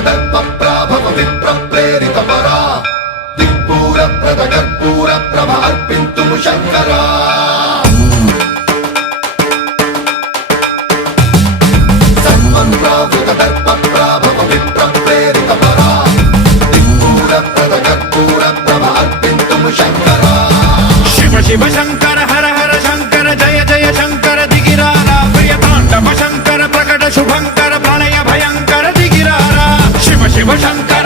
దర్పప్రాభవ విప్రప్రేరితపరా దిక్పూరప్రద కర్పూర ప్రభ అర్పింతుము శంకరా సన్మన్రావృత దర్పప్రాభవ విప్రప్రేరితపరా దిక్పూరప్రద కర్పూర ప్రభ అర్పింతుము శంకరా శివ శివ శంకర హర హర శంకర జయ జయ శంకర దిగిరారా ప్రియతాండవ శంకర ప్రకట శుభంకర ప్రళయ భయంకర దిగిరారా శివ శివ శంకర